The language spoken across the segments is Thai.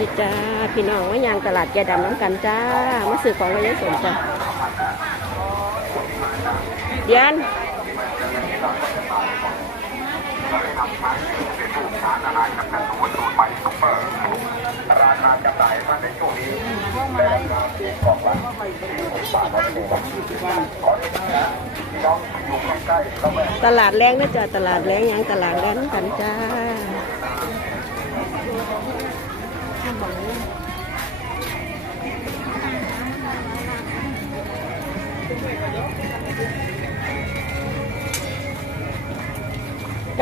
ดีจ้า พี่น้องว่ายางตลาดแกดำน้ำกันจ้า มาซื้อของระยะสมจ้าเดียนตลาดแรงนะจ้าตลาดแรงยางตลาดแรงน้ำกันจ้า ก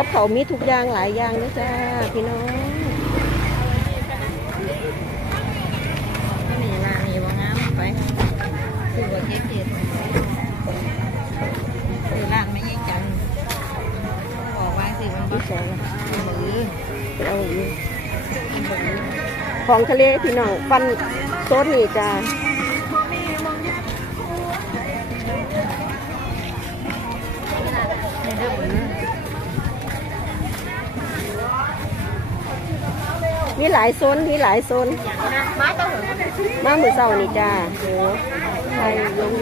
ับเขามีทุกอย่างหลายอย่างนะจ้าพี่น้องนี่ร้านนี้ว่างามไปซื้อว่าเก็บเก็บซื้อร้านไม่ยิ่งจังบอกว่าสิมันบ่พี่แสงมือเอาอยู่ ของทะเลพี่น้องฟันโซนนี่จ้าม,มีหลายโซนมีหลายโซนม้ต้องเหรอมามือเศร้านี่จ้าโอ้ใครยง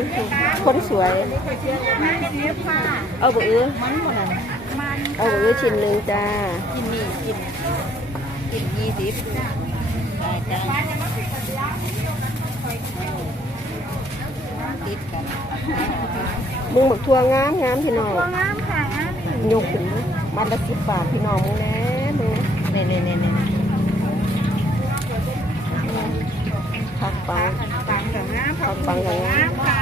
คนสวย เอาบุอื้ออเอาบุอื้อชิ้นหนึ่งจ้ากินนี่กินกินยี่สิบ มึงบักทั่วงามงามพี่น้องงามค่ะงามยกขึ้นมัดละสิบบาทพี่น้องมึงแน่มึงเนี่ยเนี่ยเนี่ยเนี่ยผักปังปังกับงามผักปังอย่างงามค่ะ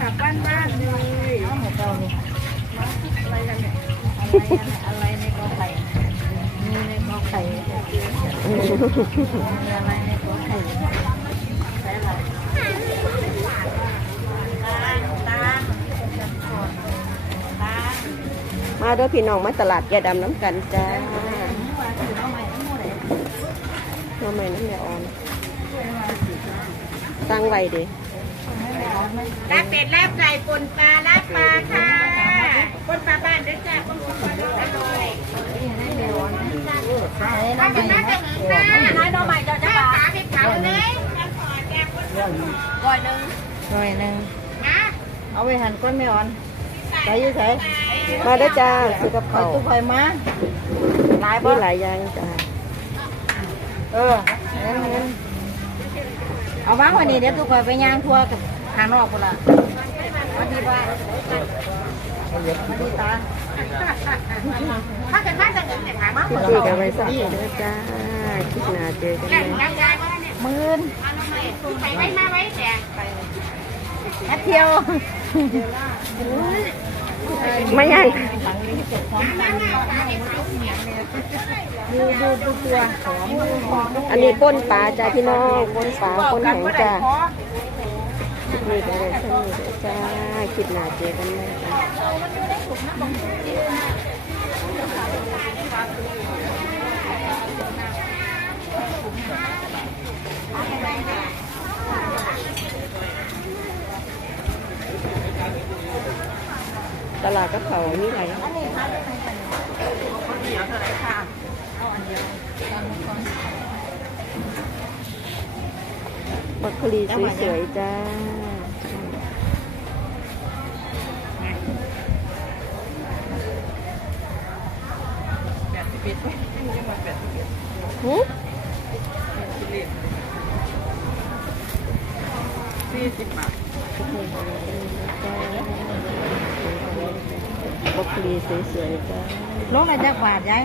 ขับบ้านบ้านเลยเอาหมดเรานี่อะไรกันเนี่ยอะไรในกอไข่มีในกอไข่ มีอะไรในกอไข่ใช่อะไรตาลตาลตาลมาเด้อพี่น้องมาตลาดแกดำน้ำกันจ้าเอาใหม่ทั้งหมดเลยน้ำใหม่น้ำแม่อ่อนตั้งไว้เด้ลาบเป็ดลาบไก่ปนปลาลาบปลาค่ะปนปลาบ้านด้วยจ้าปนปลาบ้านอร่อย าให้เขาเลยจะขอแจกคนก่อนหนึ่ง หน่อยหนึ่ง นะ เอาไปหั่นก้นไม่อ่อนใส่อยู่ใส่ มาเด้อจ้าซื้อกับ เขา เขาว ตุ้ไฟมาหลาย มี บ่ หลายอย่างจ้า เออเงินเงินเอาวางวันนี้เดี๋ยวตุ้ไฟไปย่างทัวกับหานอกคนละวันดีบ้านวันดีตา ถ้าจะน่าจะหนึ่งเนี่ยถามว่า ซื้อกันไว้สักเด้อจ้าคลิปหน้าเจอกัน แรง ใหม่ ยังไงวะเนี่ย หมื่นเอาลงมาใส่ไว้มาไว้แจกนัดเที่ยวไม่ยังดูดูดูตัว อันนี้ป้นปลาจ้าพี่น้องป้นปลาป้นแหงจ้าคลิปนี้ก็เลยสนุกจ้าคลิปหนาเจอกันใหม่จ้า ตลาดกับเขามีอะไรบักคลีสวยๆจ้าหืสี่สิบบาท บักลีสวยๆจ้าลงมาจากบาทยาย